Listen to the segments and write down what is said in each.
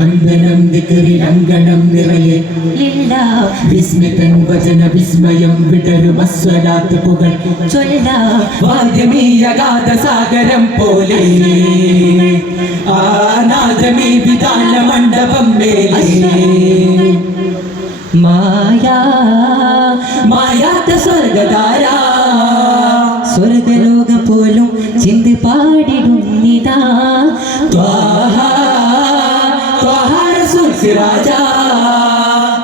വന്ദനം ദിക്റിലംഘനം നിറയെ വിസ്മിതൻ വചന വിസ്മയം വിടരും അസ്വലാത്ത് പുകൾ വാദ്യമീയഗാധ സാഗരം പോലെ ആനാദമീ വിധാന മണ്ഡപം മേലെ മായാത്ത സ്വർഗധാര സ്വർഗലോക പോലും ചിന്തി പാടിടുന്നിതാ രാജാ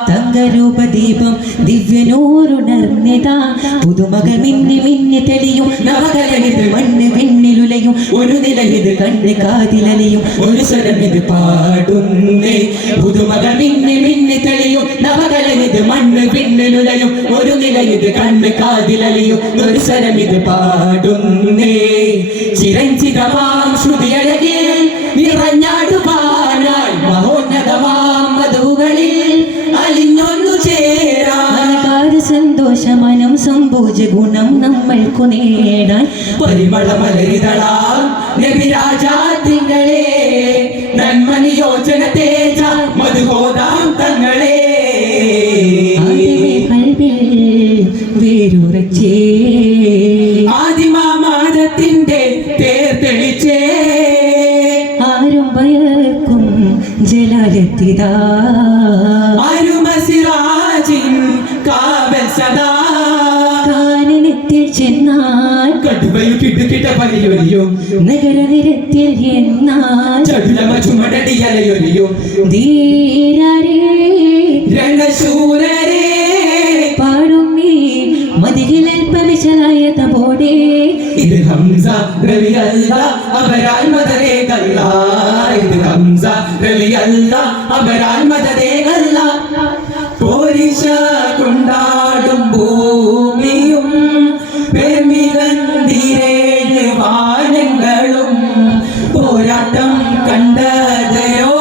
തങ്കരൂപദീപം ദിവ്യനൂറുണർന്നിതാ പുതുമകൾ മിന്നി മിന്നി തെളിയും നവകലമിത് മണ്ണ് വെണ്ണിലുലയും ഒരു നിലയിത് കണ്ണ് കാതിലലിയും ഒരു സ്വരമിത് പാടുന്നേ പുതുമകൾ മിന്നി മിന്നി തെളിയും നവകലമിത് മണ്ണ് വെണ്ണിലുലയും ഒരു നിലയിത് കണ്ണ് കാതിലലിയും ഒരു സ്വരമിത് പാടുന്നേ ചിരഞ്ജിതമാം ശ്രുതിയഴകിൽ നിറഞ്ഞാടുവാനായി മഹോന്നതമാം മധുകളിൽ അലിഞ്ഞൊന്നു ചേരാൻ സന്തോഷമനം സംഭോജ ഗുണം നമ്മൾക്കു നേടാൻ പരിമളമലരിതളാം നബിരാജാത്തിങ്ങളെ നന്മ നിയോജന തേജ മധുഹോദാം തങ്ങളെ വേരുറച്ചേ ആദിമാമാദത്തിന്റെ തേർ തെളിച്ചേ ആരും ഭയക്കും ജലാലത്തിതാ അരുമസിറാജിൻ കാവൽ സദാ കാനനത്തിൽ ചെന്നാൽ കടുവയു കിടുകിട പനിയൊലിയും നഗരനിരത്തിൽ എന്നാൽ ചടുലമ ചുമടടിയലയൊലിയും ധീരരേ രണശൂരരേ പാടും നീ മതികിലൽപ്പവിശലായതോടെ ഇത് ഹംസ റളിയല്ല അവരാൽ മദരേ കല്ല ഇത് ഹംസ റളിയല്ല അവരാൽ മദരേ കല്ല പോരിശ കൊണ്ടാടും ഭൂമിയും പ്രേമികന്തിരേഴ് വാനങ്ങളും പോരാട്ടം കണ്ടതയോകം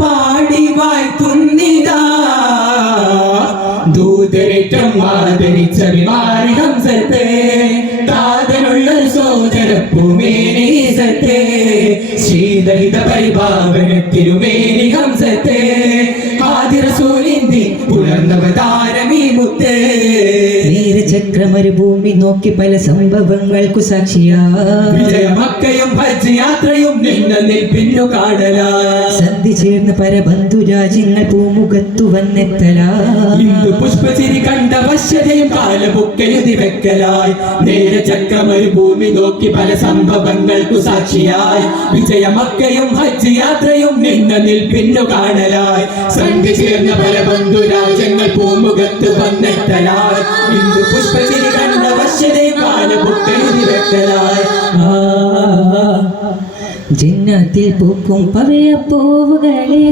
പാടി വായ്ത്തുന്നിതാ ദൂതരേറ്റം ആദരിച്ച വിമാരി ഹംസത്തെ താതനുള്ളൊരു സോദരപ്പുമേനി സത്തെ ശീതഹിത പരിഭാവന തിരുമേനി ഹംസത്തെ ആദിറസൂലിന്തി പുലർന്നവതാരമീ മുത്തേ ചക്രമരുഭൂമി നോക്കി പല സംഭവങ്ങൾക്കു സാക്ഷിയാ മക്കയും ഹജ്ജ് യാത്രയും നിന്നിൽ പിന്നു കാണലാ സന്ധി ചേർന്ന് പരബന്ധു രാജ്യങ്ങൾ പൂമുഖത്തു വന്നെത്തലാ ഹിന്ദു പുഷ്പചിരി കണ്ട വശ്യതയും കാലബുക്കെഴുതി വെക്കലായി നേരെ ചക്രമരുഭൂമി നോക്കി പല സംഭവങ്ങൾക്കു സാക്ഷിയായി വിജയമക്കയും ഹജ്ജ് യാത്രയും നിന്നിൽ പിന്നു കാണലായി സന്ധി ചേർന്ന പല ബന്ധു രാജ്യങ്ങൾ പൂമുഖത്ത് വന്നെത്തലായി ഹിന്ദു പുഷ്പചിരി കണ്ട വശ്യതയും കാലബുക്കെഴുതി വെക്കലായി ജന്നത്തിൽ പൂക്കും പവയപ്പൂവുകളെ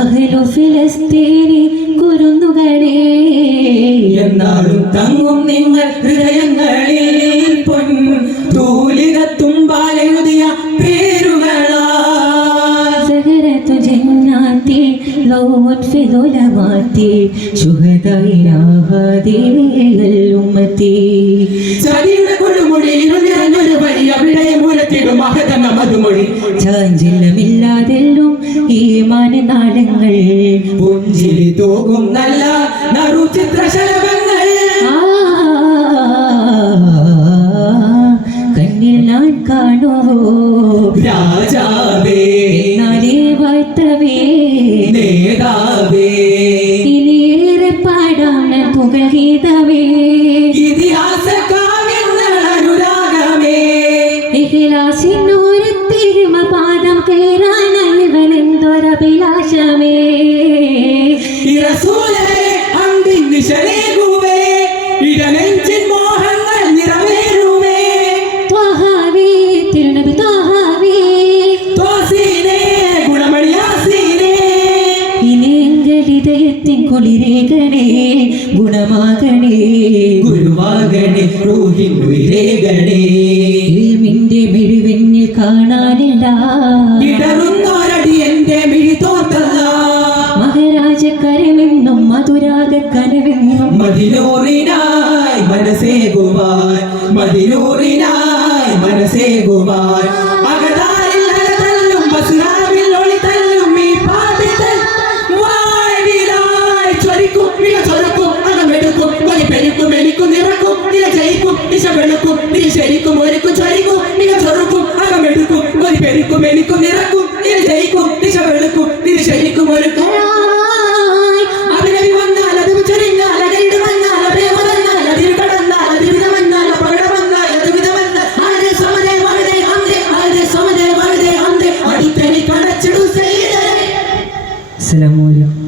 അഹ്ലു ഫിലസ്തീനി കുരുന്നുകളെ എന്നാലും തങ്ങും നിങ്ങൾ ഹൃദയങ്ങളിൽ പൊൻ തൂലികത്തുമ്പാലെഴുതിയ പേരുകളാ സഹറത്തു ജന്നാത്തി ലൗമത് ഫി ദുലമാത്തി ശുഹദാഇനാ ഹാദിഹിൽ ഉമ്മത്തി ചരിയുടെ കൊടുമുടിയിൽ നിറഞ്ഞൊരു വലിയ വിടയമുരത്തിടും മഹതന്ന മധുമൊഴി ചാഞ്ചല്യമില്ലാതെല്ലും ഈമാന നാളങ്ങൾ പുഞ്ചിരി തൂകും നല്ല നറുചിത്രശലഭങ്ങൾ കണ്ണിൽ ഞാൻ കാണുവോ രാജാവേ നാലേ വാഴ്ത്തവേ നേതാവേ ഇനിയേറെ പാടാൻ പുകഴ്ഗീതവേ ഇതിഹാസ കാവ്യങ്ങൾ അനുരാഗമേ ഇഖ്ലാസിനോരത്തിരുമ പാദം കേറാൻ ഇവനെന്തൊരഭിലാഷമേ റസൂലേ അന്തിൻ നിശലേകുവേ ഇടനെഞ്ചിൻ മോഹങ്ങൾ നിറവേറുവേ ത്വഹാവേ തിരുനബി ത്വഹാവേ തോസീനേ ഗുണമണിയാസീനേ ഇനി എന്റെ ഹൃദയത്തിൻ കുളിരേകണേ ഗുണമാകണേ ഗുരുവാകണേ റൂഹിൻ ഉയരേകണേ ഇൽമിന്റെ മിഴിവെന്നിൽ കാണാനില്ല ഇടറുന്നോരടി എന്റെ മിഴി തോന്നല്ല മഹാരാജ കരമെന്നും മധുരാഗ കനവെന്നും മദിനൂറിനായി മനസ്സേകുവാൻ മദിനൂറിനായി മനസ്സേകുവാൻ അകതാരിൽ അകതല്ലും ബസ്റാവിൽ ഒളിതല്ലും ഈ പാപിതൻ വാഴിലായി ചൊരിക്കും മിക ചൊരക്കും അകമെടുക്കും കൊലി പെരുക്കും എനിക്കും നിറക്കും നില ജയിക്കും ദിശ വെളുക്കും നീ ശരിക്കും ഒരുക്കും ചൊരിക്കും മിക ചൊറുക്കും അകമെടുക്കും കൊലി പെരുക്കും എനിക്കും നിറക്കും